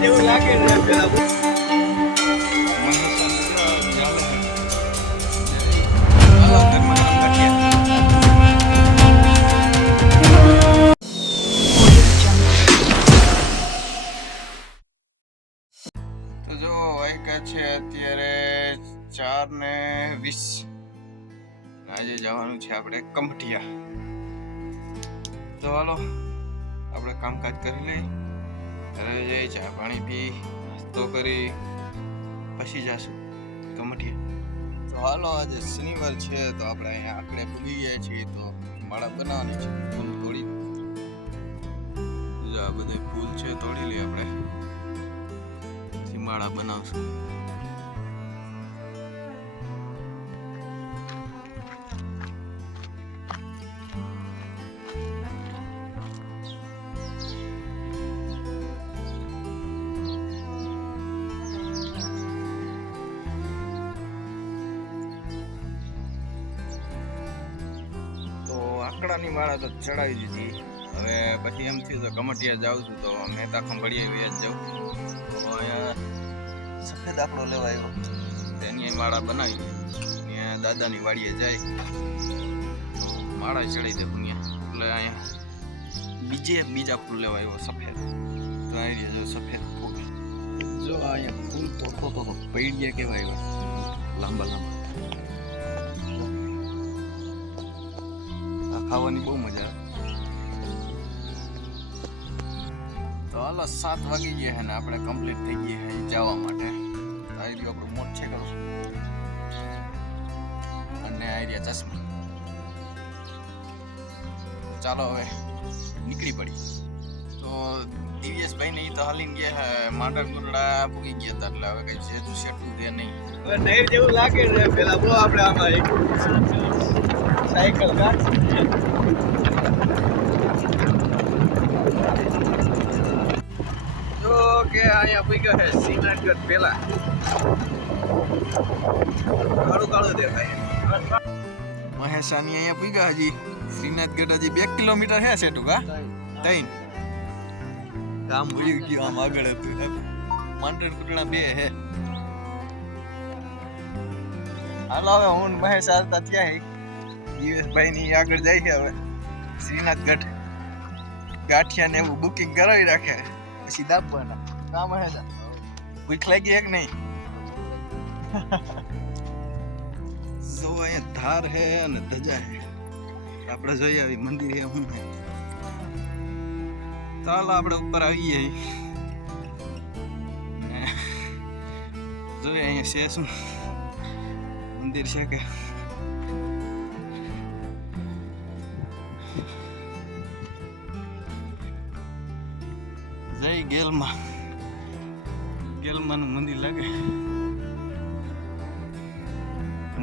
જેવું લાગે ને પેલા તો જો વાગ્યા છે અત્યારે 4:20. આજે જવાનું છે આપણે કમઠિયા. તો હાલો આપણે કામકાજ કરી લઈ, ઘરે જઈ ચા પાણી પી નાસ્તો કરી પછી જાશું કમઠિયા. તો હાલો આજે શનિવાર છે તો આપણે અહીંયા આકડે પૂગી ગયા છીએ. તો માળા બનાવવાની છે, ફૂલ તોડી જો આ બધા ફૂલ છે તોડી લઈએ આપણે, માળા બનાવશું. તો આકડાની માળા તો ચડાવી દીધી. હવે પછી એમ થયું તો કમઠિયા જાઉં છું તો મહેતા ખંભાળિયા વ્યાજ જાઉં. તો અહીંયા સફેદ આકડો લેવા આવ્યો, તેની માળા બનાવી. ત્યાં દાદાની વાડીએ જાય માળા ચડાવી દે એટલે અહીંયા બીજા ફૂલ લેવા આવ્યો સફેદ. તો આવી જો સફેદ ફૂલ, જો અહીંયા ફૂલ તો પૈડિયા કેવા આવ્યા લાંબા લાંબા. આ ખાવાની બહુ મજા આવે. તો હાલો 7 વાગી ગયા છે ને આપણે કમ્પ્લીટ થઈ ગયા છે જવા માટે. આવી રહ્યું આપણું મોટરસાઇકલ અને આવી રહ્યા ચશ્મા. ચાલો હવે નીકળી પડી. તો દિવ્યેશભાઈ ને તો હાલીને ગયા છે માંડર ગુરડા પૂગી ગયા હતા, એટલે હવે કઈ સેતું સેટું દે નહીં. નહેર જેવું લાગે ને પેલા બહુ આપણે આમાં સાયકલ કા કે અહીંયા પૂગ્યો છે શ્રીનાથગઢ. પેલા કાળું કાળું દેખાય. મહેસાની અહીંયા પૂગ્યા. હજી શ્રીનાથગઢ હજી 2 કિલોમીટર છે સેટું કા 3. ગામ ભૂલી ગયું આમ આગળ હતું. માંડર કુટડા 2 હે. હાલો હવે હું મહેશ આવતા ત્યાં દિવેશભાઈ ની આગળ જાય છે. હવે શ્રીનાથગઢ ગાંઠિયા ને એવું બુકિંગ કરાવી રાખે પછી દાબવાના કામ હે. ભૂખ લાગી એક નહીં. જો અહીંયા ધાર હે અને ધજા હે. આપણે જોઈ આવી મંદિર હે હું હે. ચાલો આપણે ઉપર આવીએ. જોઈએ અહીંયા છે શું મંદિર છે કે. જય ગેલમાનું મંદિર લાગે.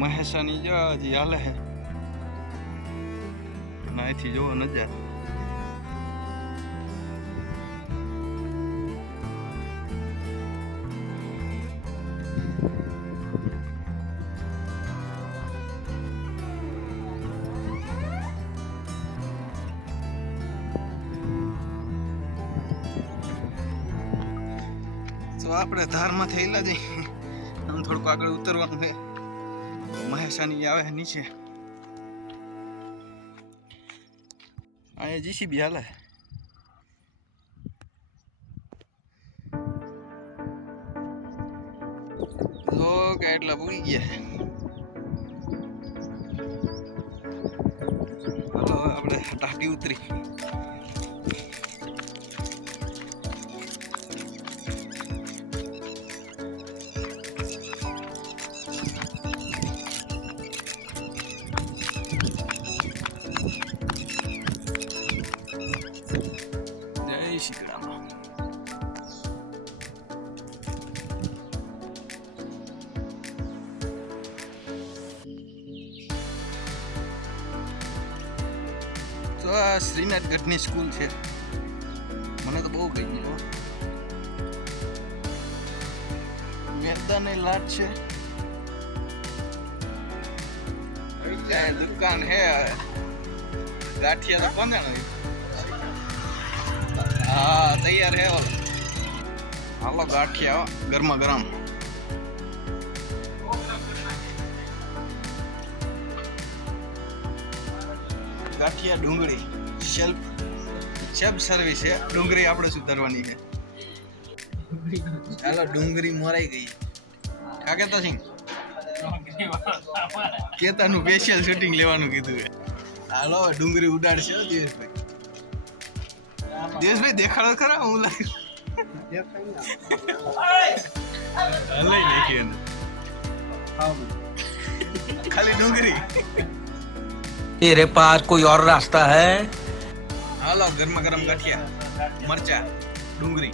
મહેસાની જો હજી હાલે છે. અહીંથી જોવો નજારો. તો આપણે ધારમાં થયેલા જઈ આમ થોડુંક આગળ ઉતરવાનું છે. મહેસાની આવે નીચે. અહીંયા જીસીબી હાલે. તો કે એટલા પૂરી ગયા. હાલો આપણે ટાટી ઉતરી. શીકડામાં તો આ શ્રીનાથગઢની સ્કૂલ છે. મને તો બહુ ગઈ. મેદાની લાટ છે, દુકાન હે ગાંઠિયા તો કોને હા તૈયાર હે ઓલો હાલો ગાંઠિયા ગરમા ગરમ ગાંઠિયા ડુંગળી સેલ્ફ સર્વિસ છે ડુંગળી આપણે સુધારવાની છે ચાલો ડુંગળી મોરાઈ ગઈ કા કેતા સિંહ કેતાનું સ્પેશિયલ શૂટિંગ લેવાનું કીધું છે હાલો ડુંગળી ઉડાડશે દેશભાઈ દેખાડો ખરા હું લાગ્યું લઈ નાખી એને ખાલી ડુંગળી तेरे पास कोई और रास्ता है હાલો ગરમા ગરમ ગાંઠિયા મરચા ડુંગળી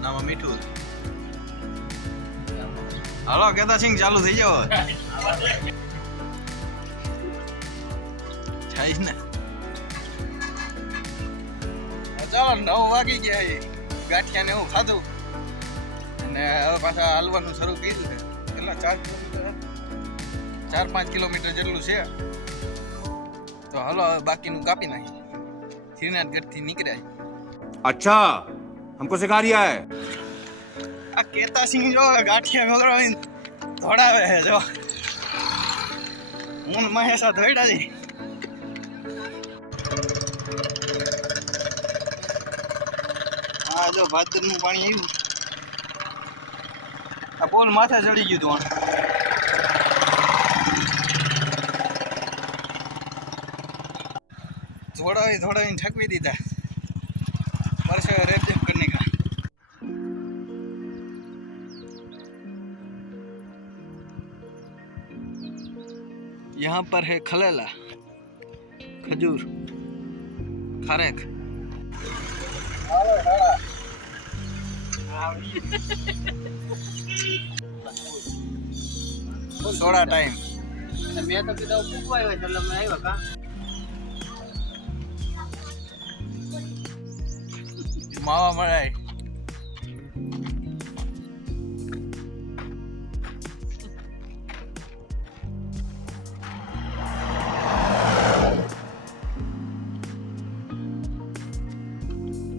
નામાં મીઠું હાલો કેતા સિંહ ચાલુ થઈ જાવ છાઈશ ને ચાલો 9 વાગી ગયા છે ગાંઠિયા ને હું ખાધું અને હવે પાછા હાલવાનું શરૂ કર્યું છે કેટલા 4-5 કિલોમીટર જેટલું છે તો હાલો બાકીનું કાપી નાખી શ્રીનાથગઢ થી નીકળ્યા अच्छा हमको सिखा रिया है આ કેતા સિંહ જો ગાંઠિયા વગરાવીને દોડાવે છે જો હું મહેશા દોડ્યા છે હા જો ભાદરનું પાણી આવ્યું આ પોલ માથે ચડી ગયું હતું થોડાવીને ઠકવી દીધા વર્ષે રેપ કરને કા यहाँ पर है खलेला खजूर खारेक सोडा टाइम મેં તો કીધું પૂછવા આવ્યો એટલે મેં આવ્યો કા मावा मराय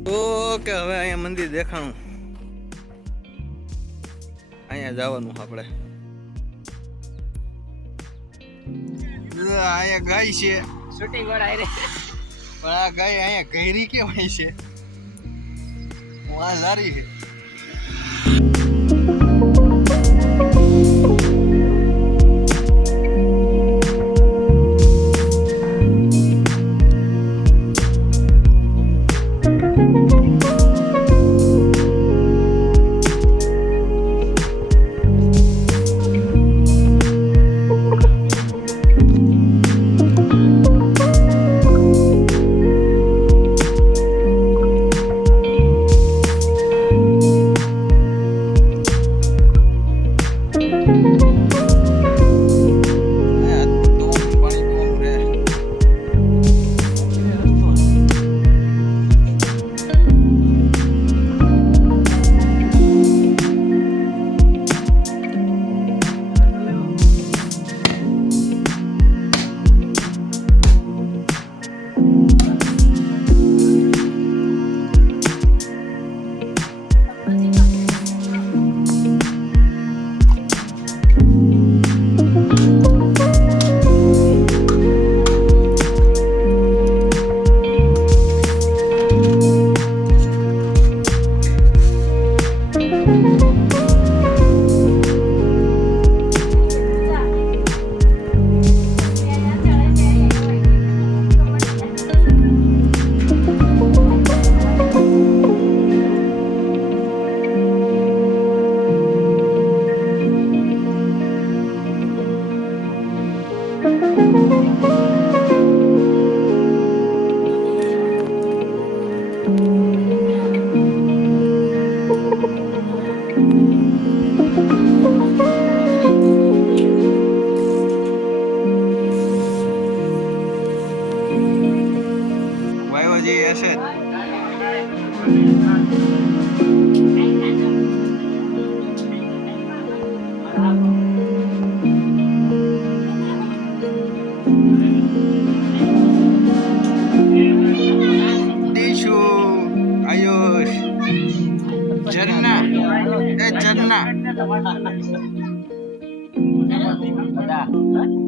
ઓકે હવે અહીંયા મંદિર દેખાણું અહીંયા જવાનું આપણે અહીંયા ગાય છે શૂટિંગ વાળા આરે પણ આ ગાય અહીંયા ઘેરી કેમ હોય છે वहाँ जारी है બધા